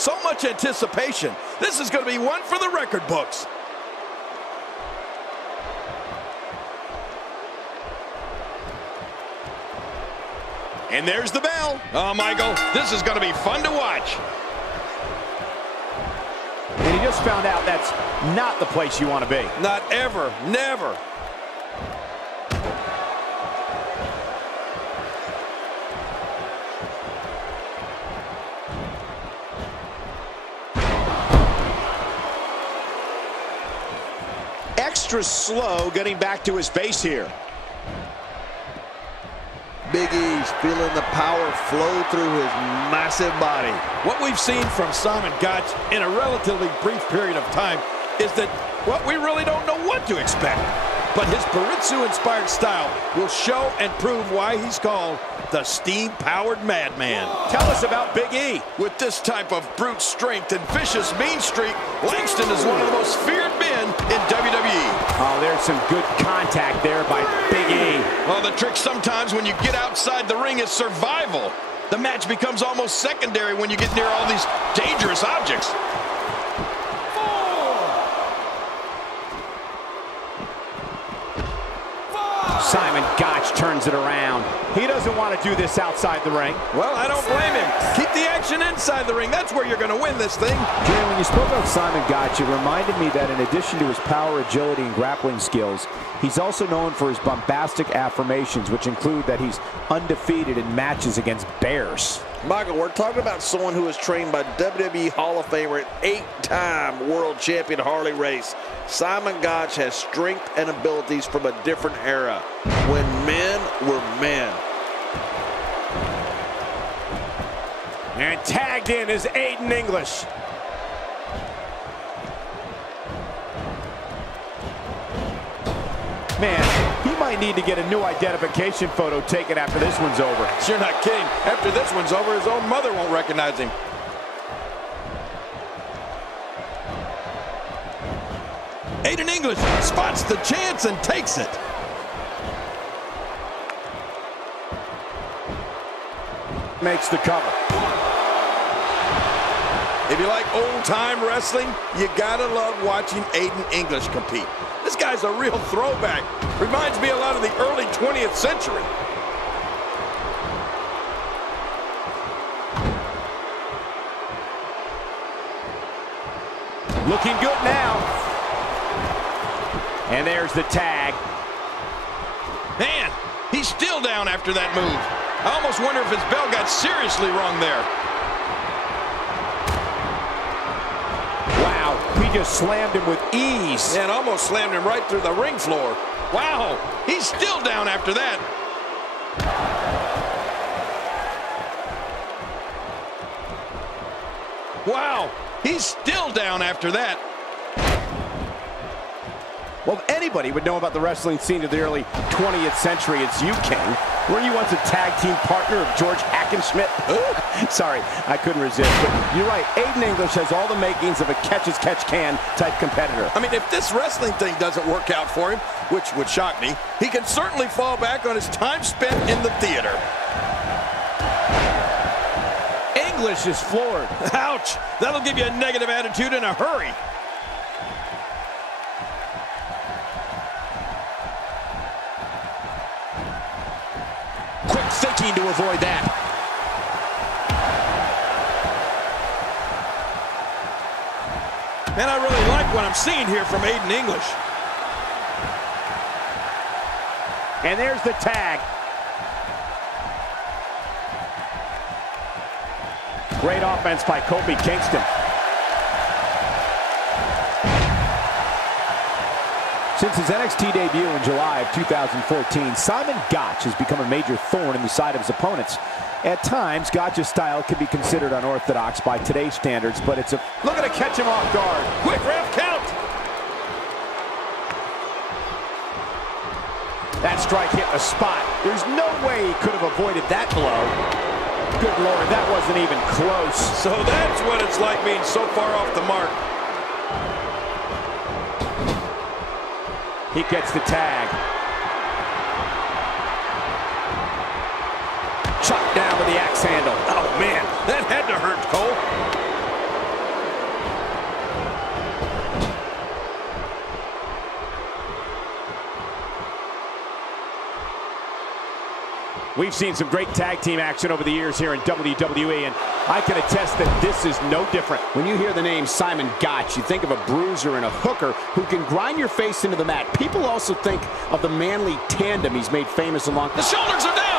So much anticipation. This is going to be one for the record books. And there's the bell. Oh, Michael, this is going to be fun to watch. And he just found out that's not the place you want to be. Not ever, never. Extra slow getting back to his base here. Big E's feeling the power flow through his massive body. What we've seen from Simon Gotch in a relatively brief period of time is that, well, we really don't know what to expect. But his Baritsu-inspired style will show and prove why he's called the steam-powered madman. Tell us about Big E. With this type of brute strength and vicious mean streak, Langston is one of the most feared men in WWE. Oh, there's some good contact there by Big E. Well, the trick sometimes when you get outside the ring is survival. The match becomes almost secondary when you get near all these dangerous objects. Simon Gotch turns it around. He doesn't want to do this outside the ring. Well, I don't blame him. Keep the action inside the ring. That's where you're going to win this thing. Jay, when you spoke of Simon Gotch, it reminded me that in addition to his power, agility, and grappling skills, he's also known for his bombastic affirmations, which include that he's undefeated in matches against bears. Michael, we're talking about someone who was trained by WWE Hall of Famer and 8-time world champion Harley Race. Simon Gotch has strength and abilities from a different era, when men were men. And tagged in is Aiden English. Man, he might need to get a new identification photo taken after this one's over. You're not kidding. After this one's over, his own mother won't recognize him. Aiden English spots the chance and takes it. Makes the cover. If you like old-time wrestling, you gotta love watching Aiden English compete. This guy's a real throwback. Reminds me a lot of the early 20th century. Looking good now. And there's the tag. Man, he's still down after that move. I almost wonder if his bell got seriously wrong there. Wow, he just slammed him with ease. And almost slammed him right through the ring floor. Wow, he's still down after that. Wow, he's still down after that. Well, if anybody would know about the wrestling scene of the early 20th century, it's you, King. Were you once a tag team partner of George Hackenschmidt? Sorry, I couldn't resist. But you're right, Aiden English has all the makings of a catch-as-catch-can type competitor. I mean, if this wrestling thing doesn't work out for him, which would shock me, he can certainly fall back on his time spent in the theater. English is floored. Ouch! That'll give you a negative attitude in a hurry. Quick thinking to avoid that. And I really like what I'm seeing here from Aiden English. And there's the tag. Great offense by Kofi Kingston. Since his NXT debut in July of 2014, Simon Gotch has become a major thorn in the side of his opponents. At times, Gotch's style can be considered unorthodox by today's standards, but it's a... Looking to catch him off guard. Quick ref count. That strike hit the spot. There's no way he could have avoided that blow. Good Lord, that wasn't even close. So that's what it's like being so far off the mark. He gets the tag. Chopped down with the axe handle. Oh, man, that had to hurt, Cole. We've seen some great tag team action over the years here in WWE, and I can attest that this is no different. When you hear the name Simon Gotch, you think of a bruiser and a hooker who can grind your face into the mat. People also think of the manly tandem he's made famous along. The shoulders are down.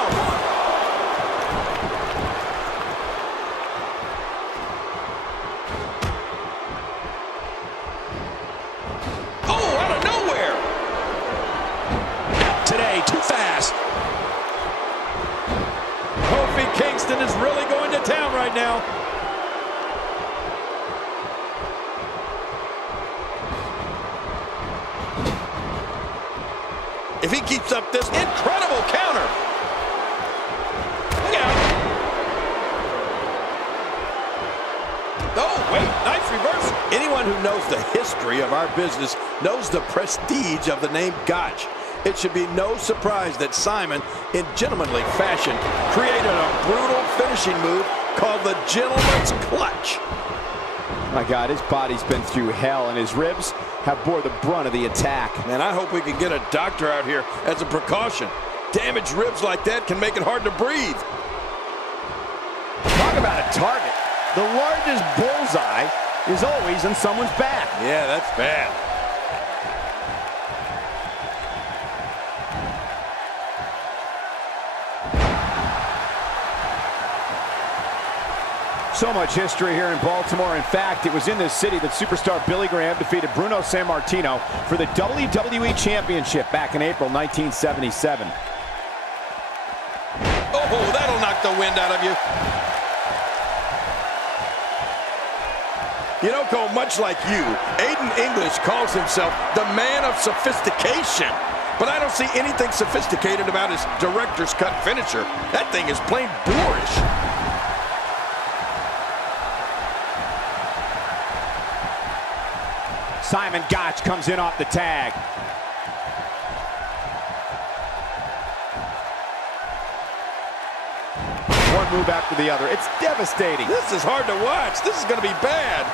Kingston is really going to town right now. If he keeps up this incredible counter. Look out. Oh, wait, nice reversal. Anyone who knows the history of our business knows the prestige of the name Gotch. It should be no surprise that Simon, in gentlemanly fashion, created a brutal finishing move called the Gentleman's Clutch. My God, his body's been through hell, and his ribs have bore the brunt of the attack. Man, I hope we can get a doctor out here as a precaution. Damaged ribs like that can make it hard to breathe. Talk about a target. The largest bullseye is always on someone's back. Yeah, that's bad. So much history here in Baltimore. In fact, it was in this city that superstar Billy Graham defeated Bruno Sammartino for the WWE Championship back in April 1977. Oh, that'll knock the wind out of you. You know, Cole, much like you, Aiden English calls himself the man of sophistication. But I don't see anything sophisticated about his director's cut finisher. That thing is plain boorish. Simon Gotch comes in off the tag. One move after the other. It's devastating. This is hard to watch. This is going to be bad.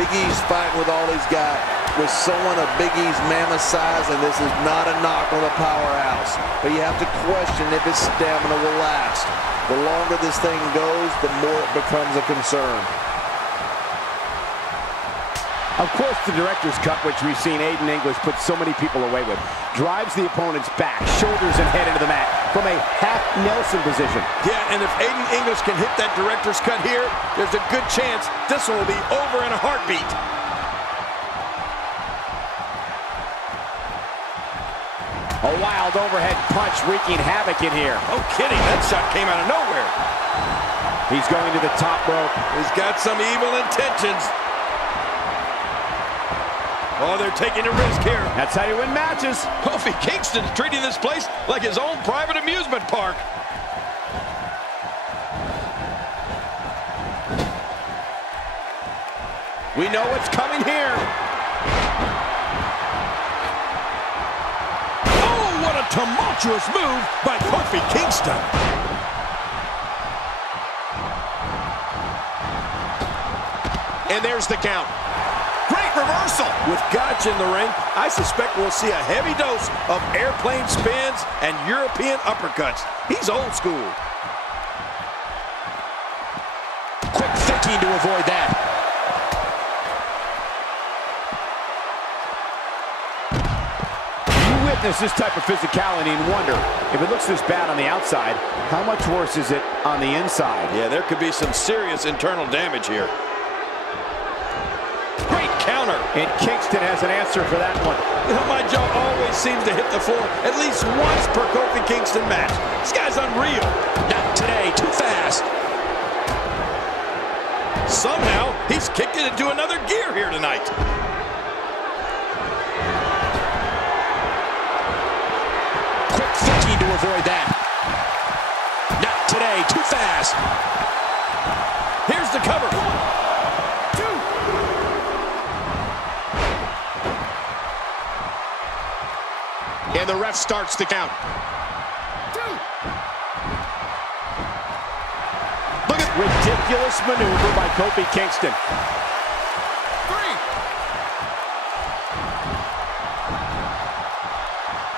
Big E's fighting with all he's got with someone of Big E's mammoth size, and this is not a knock on the powerhouse. But you have to question if his stamina will last. The longer this thing goes, the more it becomes a concern. Of course, the director's cut, which we've seen Aiden English put so many people away with, drives the opponent's back, shoulders, and head into the mat from a half Nelson position. Yeah, and if Aiden English can hit that director's cut here, there's a good chance this one will be over in a heartbeat. A wild overhead punch wreaking havoc in here. Oh, kidding. That shot came out of nowhere. He's going to the top rope. He's got some evil intentions. Oh, they're taking a risk here. That's how you win matches. Kofi Kingston's treating this place like his own private amusement park. We know what's coming here. Oh, what a tumultuous move by Kofi Kingston. And there's the count. Great reversal. With Gotch in the ring, I suspect we'll see a heavy dose of airplane spins and European uppercuts. He's old school. Quick thinking to avoid that. You witness this type of physicality and wonder, if it looks this bad on the outside, how much worse is it on the inside? Yeah, there could be some serious internal damage here. Counter. And Kingston has an answer for that one. You know, my jaw always seems to hit the floor at least once per Kofi Kingston match. This guy's unreal. Not today, too fast. Somehow, he's kicked it into another gear here tonight. Quick thinking to avoid that. Not today, too fast. Here's the cover. And the ref starts the count. Look at ridiculous maneuver by Kofi Kingston. 3.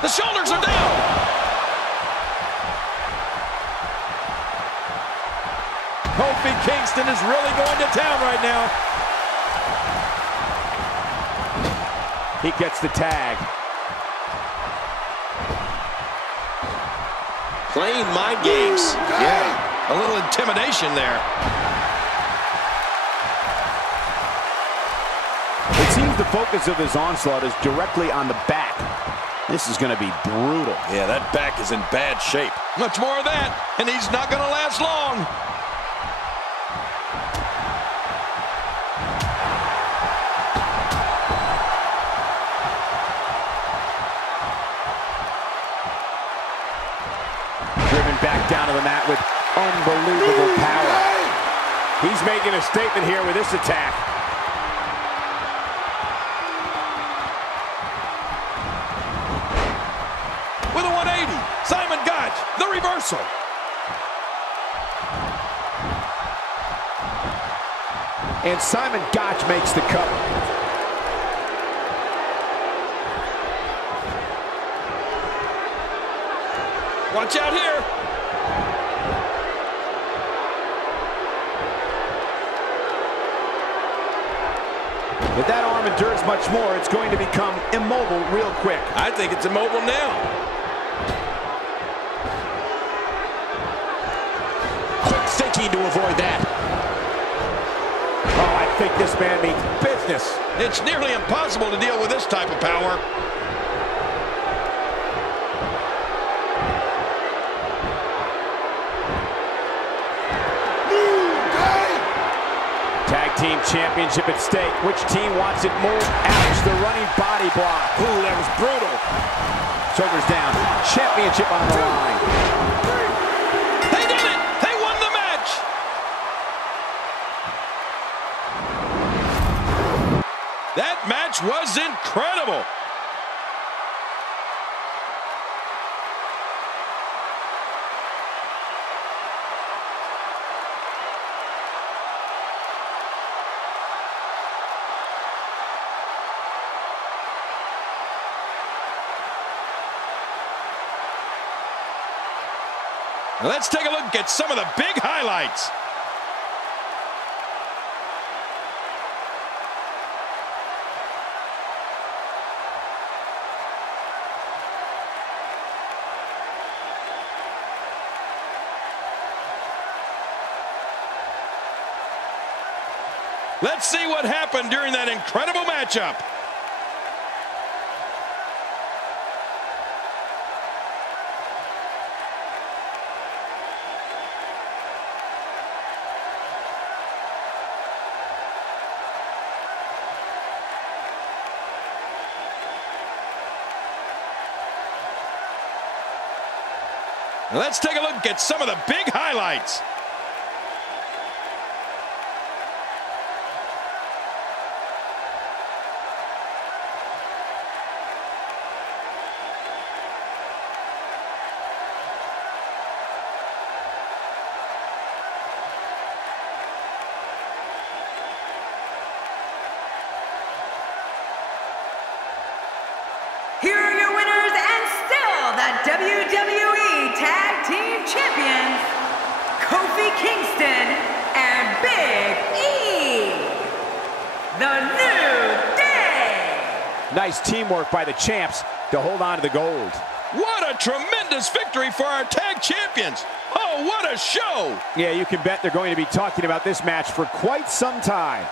The shoulders are down. Kofi Kingston is really going to town right now. He gets the tag. Playing mind games. Yeah, a little intimidation there. It seems the focus of his onslaught is directly on the back. This is going to be brutal. Yeah, that back is in bad shape. Much more of that, and he's not going to last long. Driven back down to the mat with unbelievable power. He's making a statement here with this attack. With a 180, Simon Gotch, the reversal. And Simon Gotch makes the cover. Watch out here. If that arm endures much more, it's going to become immobile real quick. I think it's immobile now. Quick thinking to avoid that. Oh, I think this man means business. It's nearly impossible to deal with this type of power. Tag team championship at stake. Which team wants it more? Ouch, the running body block. Ooh, that was brutal. Shoulders down. Championship on the line. They did it! They won the match! That match was incredible. Let's take a look at some of the big highlights. Let's see what happened during that incredible matchup. Let's take a look at some of the big highlights. Here are your winners and still the WWE Tag Team Champions, Kofi Kingston and Big E. The New Day. Nice teamwork by the champs to hold on to the gold. What a tremendous victory for our tag champions. Oh, what a show. Yeah, you can bet they're going to be talking about this match for quite some time.